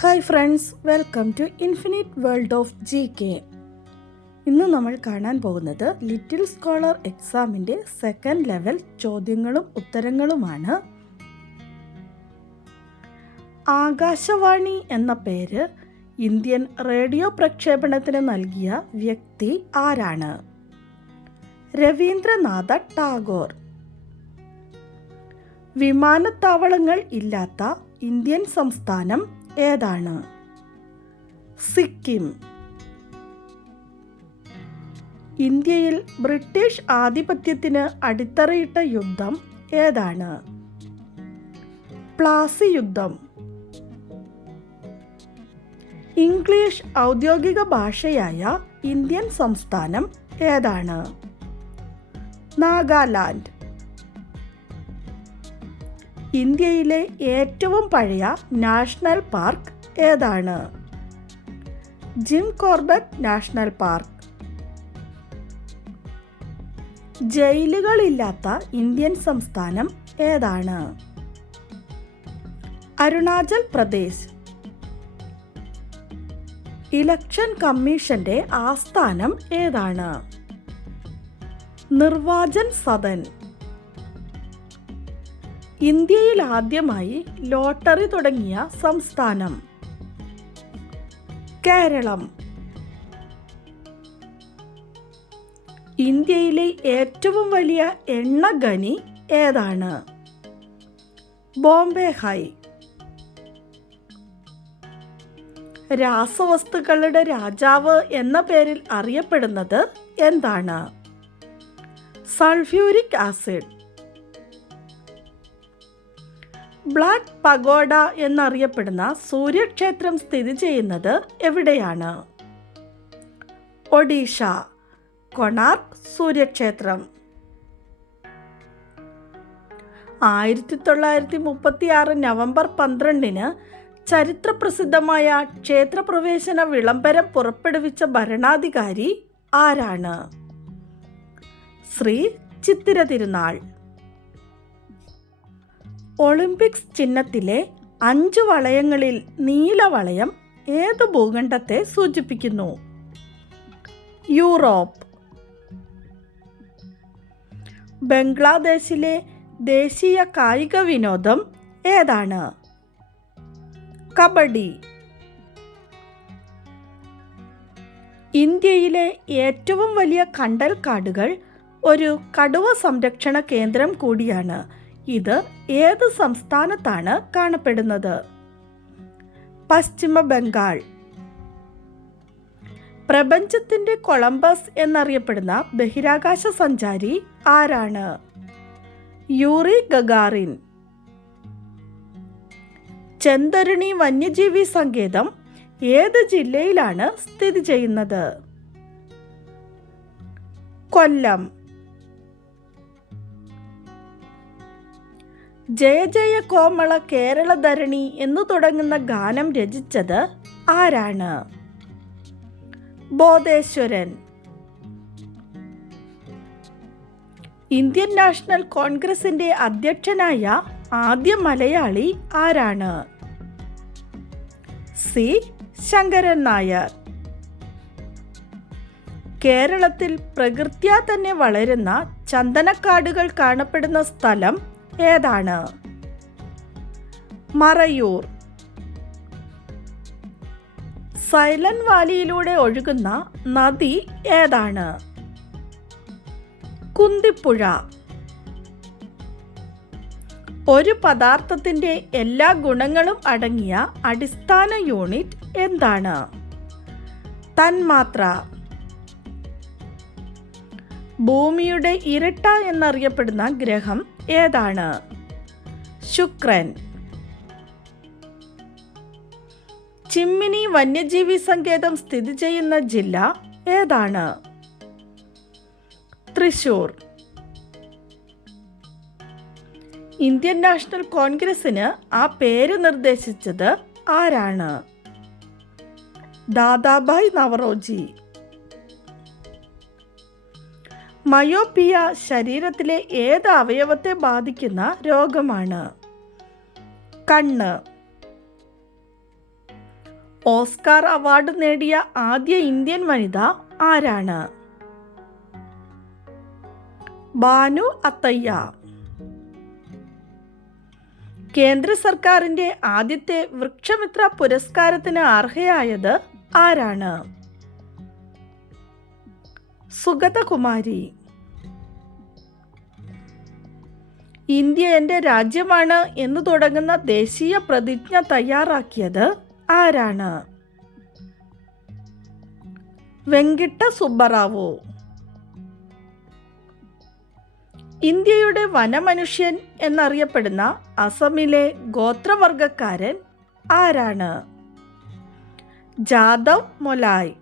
Hi friends, welcome to infinite world of GK. ഇന്ന് നമ്മൾ കാണാൻ പോകുന്നത് ലിറ്റിൽ സ്കോളർ എക്സാമിൻ്റെ സെക്കൻഡ് ലെവൽ ചോദ്യങ്ങളും ഉത്തരങ്ങളുമാണ്. ആകാശവാണി എന്ന പേര് ഇന്ത്യൻ റേഡിയോ പ്രക്ഷേപണത്തിന് നൽകിയ വ്യക്തി ആരാണ്? രവീന്ദ്രനാഥ ടാഗോർ. വിമാനത്താവളങ്ങൾ ഇല്ലാത്ത ഇന്ത്യൻ സംസ്ഥാനം ഏതാണ്? സിക്കിം. ഇന്ത്യയിൽ ബ്രിട്ടീഷ് ആധിപത്യത്തിന് അടിത്തറയിട്ട യുദ്ധം ഏതാണ്? പ്ലാസി യുദ്ധം. ഇംഗ്ലീഷ് ഔദ്യോഗിക ഭാഷയായ ഇന്ത്യൻ സംസ്ഥാനം ഏതാണ്? നാഗാലാൻഡ്. ഇന്ത്യയിലെ ഏറ്റവും പഴയ നാഷണൽ പാർക്ക് ഏതാണ്? Jim Corbett national park. ജയിലുകളില്ലാത്ത ഇന്ത്യൻ സംസ്ഥാനം ഏതാണ്? അരുണാചൽ പ്രദേശ്. ഇലക്ഷൻ കമ്മീഷന്റെ ആസ്ഥാനം ഏതാണ്? നിർവാചൻ സദൻ. ഇന്ത്യയിൽ ആദ്യമായി ലോട്ടറി തുടങ്ങിയ സംസ്ഥാനം? കേരളം. ഇന്ത്യയിലെ ഏറ്റവും വലിയ എണ്ണ ഖനി ഏതാണ്? ബോംബെ ഹൈ. രാസവസ്തുക്കളുടെ രാജാവ് എന്ന പേരിൽ അറിയപ്പെടുന്നത് എന്താണ്? Sulphuric acid. ബ്ലാക്ക് പഗോഡ എന്നറിയപ്പെടുന്ന സൂര്യക്ഷേത്രം സ്ഥിതി ചെയ്യുന്നത് എവിടെയാണ്? ഒഡീഷ. കൊണാർക്ക് സൂര്യക്ഷേത്രം. 1936 നവംബർ 12 ചരിത്രപ്രസിദ്ധമായ ക്ഷേത്രപ്രവേശന വിളംബരം പുറപ്പെടുവിച്ച ഭരണാധികാരി ആരാണ്? ശ്രീ ചിത്തിര തിരുനാൾ. ഒളിമ്പിക്സ് ചിഹ്നത്തിലെ 5 വളയങ്ങളിൽ നീല വളയം ഏത് ഭൂഖണ്ഡത്തെ സൂചിപ്പിക്കുന്നു? യൂറോപ്പ്. ബംഗ്ലാദേശിലെ ദേശീയ കായിക വിനോദം ഏതാണ്? കബഡി. ഇന്ത്യയിലെ ഏറ്റവും വലിയ കണ്ടൽക്കാടുകൾ ഒരു കടുവ സംരക്ഷണ കേന്ദ്രം കൂടിയാണ്. ഇത് ഏത് സംസ്ഥാനത്താണ് കാണപ്പെടുന്നത്? പശ്ചിമ ബംഗാൾ. പ്രപഞ്ചത്തിന്റെ കൊളംബസ് എന്നറിയപ്പെടുന്ന ബഹിരാകാശ സഞ്ചാരി ആരാണ്? Yuri Gagarin. ചെന്തരുണി വന്യജീവി സങ്കേതം ഏത് ജില്ലയിലാണ് സ്ഥിതി ചെയ്യുന്നത്? കൊല്ലം. ജയ ജയ കോമള കേരളധരണി എന്നു തുടങ്ങുന്ന ഗാനം രചിച്ചത് ആരാണ്? ബോധേശ്വരൻ. ഇന്ത്യൻ നാഷണൽ കോൺഗ്രസിന്റെ അധ്യക്ഷനായ ആദ്യ മലയാളി ആരാണ്? സി ശങ്കരൻ നായർ. കേരളത്തിൽ പ്രകൃത്യാ തന്നെ വളരുന്ന ചന്ദനക്കാടുകൾ കാണപ്പെടുന്ന സ്ഥലം ഏതാണ്? മറയൂർ. സൈലന്റ് വാലിയിലൂടെ ഒഴുകുന്ന നദി ഏതാണ്? കുന്തിപ്പുഴ. ഒരു പദാർത്ഥത്തിന്റെ എല്ലാ ഗുണങ്ങളും അടങ്ങിയ അടിസ്ഥാന യൂണിറ്റ് എന്താണ്? തന്മാത്ര. ഭൂമിയുടെ ഇരട്ട എന്നറിയപ്പെടുന്ന ഗ്രഹം ഏതാണ്? ശുക്രൻ. ചിമ്മിനി വന്യജീവി സങ്കേതം സ്ഥിതി ചെയ്യുന്ന ജില്ല ഏതാണ്? തൃശൂർ. ഇന്ത്യൻ നാഷണൽ കോൺഗ്രസിന് ആ പേര് നിർദ്ദേശിച്ചത് ആരാണ്? ദാദാഭായ് നവറോജി. മയോപിയ ശരീരത്തിലെ ഏത് അവയവത്തെ ബാധിക്കുന്ന രോഗമാണ്? കണ്ണ്. ഓസ്കാർ അവാർഡ് നേടിയ ആദ്യ ഇന്ത്യൻ വനിത ആരാണ്? ബാനു അത്തയ്യ. കേന്ദ്ര സർക്കാരിൻ്റെ ആദ്യത്തെ വൃക്ഷമിത്ര പുരസ്കാരത്തിന് അർഹയായത് ആരാണ്? സുഗതകുമാരി. ഇന്ത്യ എൻ്റെ രാജ്യമാണ് എന്ന് തുടങ്ങുന്ന ദേശീയ പ്രതിജ്ഞ തയ്യാറാക്കിയത് ആരാണ്? വെങ്കിട്ട സുബ്ബറാവു. ഇന്ത്യയുടെ വനമനുഷ്യൻ എന്നറിയപ്പെടുന്ന അസമിലെ ഗോത്രവർഗക്കാരൻ ആരാണ്? ജാദവ് മൊലായ്.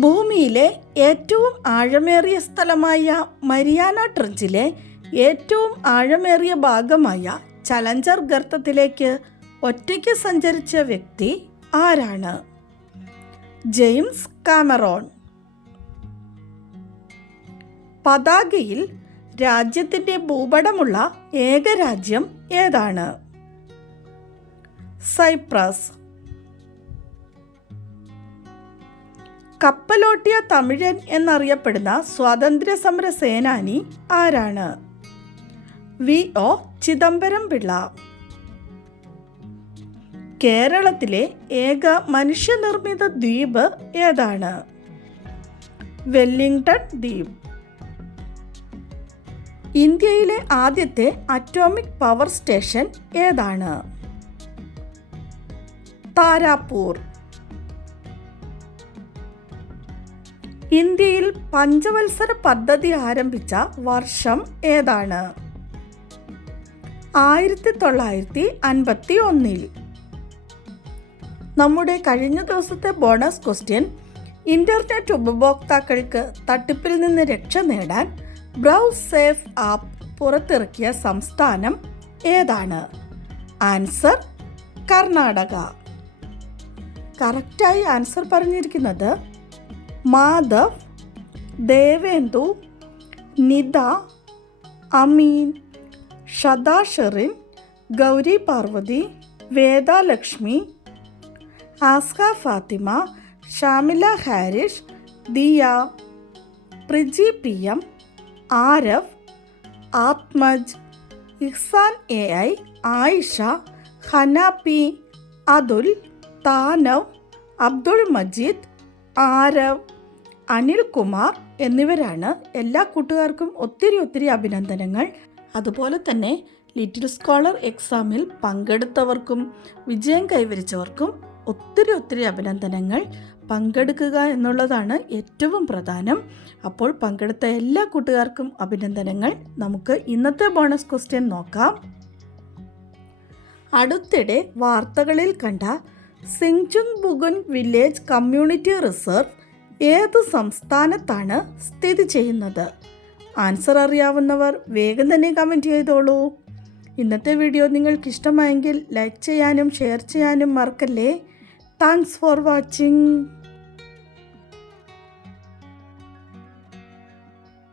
ഭൂമിയിലെ ഏറ്റവും ആഴമേറിയ സ്ഥലമായ മരിയാന ട്രഞ്ചിലെ ഏറ്റവും ആഴമേറിയ ഭാഗമായ ചലഞ്ചർ ഗർത്തത്തിലേക്ക് ഒറ്റയ്ക്ക് സഞ്ചരിച്ച വ്യക്തി ആരാണ്? James Cameron. പതാകയിൽ രാജ്യത്തിൻ്റെ ഭൂപടമുള്ള ഏക രാജ്യം ഏതാണ്? സൈപ്രസ്. കപ്പലോട്ടിയ തമിഴൻ എന്നറിയപ്പെടുന്ന സ്വാതന്ത്ര്യ സമര സേനാനി ആരാണ്? വി.ഒ. ചിദംബരം പിള്ള. കേരളത്തിലെ ഏക മനുഷ്യനിർമ്മിത ദ്വീപ് ഏതാണ്? വെല്ലിംഗ്ടൺ ദ്വീപ്. ഇന്ത്യയിലെ ആദ്യത്തെ അറ്റോമിക് പവർ സ്റ്റേഷൻ ഏതാണ്? താരാപൂർ. ഇന്ത്യയിൽ പഞ്ചവത്സര പദ്ധതി ആരംഭിച്ച വർഷം ഏതാണ്? 1951. നമ്മുടെ കഴിഞ്ഞ ദിവസത്തെ ബോണസ് ക്വസ്റ്റ്യൻ: ഇന്റർനെറ്റ് ഉപഭോക്താക്കൾക്ക് തട്ടിപ്പിൽ നിന്ന് രക്ഷ നേടാൻ ബ്രൗസ് സേഫ് ആപ്പ് പുറത്തിറക്കിയ സംസ്ഥാനം ഏതാണ്? ആൻസർ കർണാടക. കറക്റ്റായി ആൻസർ പറഞ്ഞിരിക്കുന്നത് മാധവ്, ദേവേന്ദു, നിത, അമീൻ, ഷദാ ഷെറിൻ, ഗൗരി പാർവതി, വേദാലക്ഷ്മി, ആസ്ക ഫാത്തിമ, ഷാമില ഹാരിഷ്, ദിയ, പ്രിജി PM, ആരവ്, ആത്മജ്, ഇഹ്സാൻ AI, ആയിഷ, ഹനാപി, അതുൽ, താനവ്, അബ്ദുൾ മജീദ്, ആരവ്, അനിൽകുമാർ എന്നിവരാണ്. എല്ലാ കൂട്ടുകാർക്കും ഒത്തിരി അഭിനന്ദനങ്ങൾ. അതുപോലെ തന്നെ ലിറ്റിൽ സ്കോളർ എക്സാമിൽ പങ്കെടുത്തവർക്കും വിജയം കൈവരിച്ചവർക്കും ഒത്തിരി അഭിനന്ദനങ്ങൾ. പങ്കെടുക്കുക എന്നുള്ളതാണ് ഏറ്റവും പ്രധാനം. അപ്പോൾ പങ്കെടുത്ത എല്ലാ കൂട്ടുകാർക്കും അഭിനന്ദനങ്ങൾ. നമുക്ക് ഇന്നത്തെ ബോണസ് ക്വസ്റ്റ്യൻ നോക്കാം. അടുത്തിടെ വാർത്തകളിൽ കണ്ട സിങ്ചുങ് ബുഗുൻ വില്ലേജ് കമ്മ്യൂണിറ്റി റിസർവ് ഏത് സംസ്ഥാനത്താണ് സ്ഥിതി ചെയ്യുന്നത്? ആൻസർ അറിയാവുന്നവർ വേഗം തന്നെ കമൻറ്റ് ചെയ്തോളൂ. ഇന്നത്തെ വീഡിയോ നിങ്ങൾക്ക് ഇഷ്ടമായെങ്കിൽ ലൈക്ക് ചെയ്യാനും ഷെയർ ചെയ്യാനും മറക്കല്ലേ. Thanks for watching.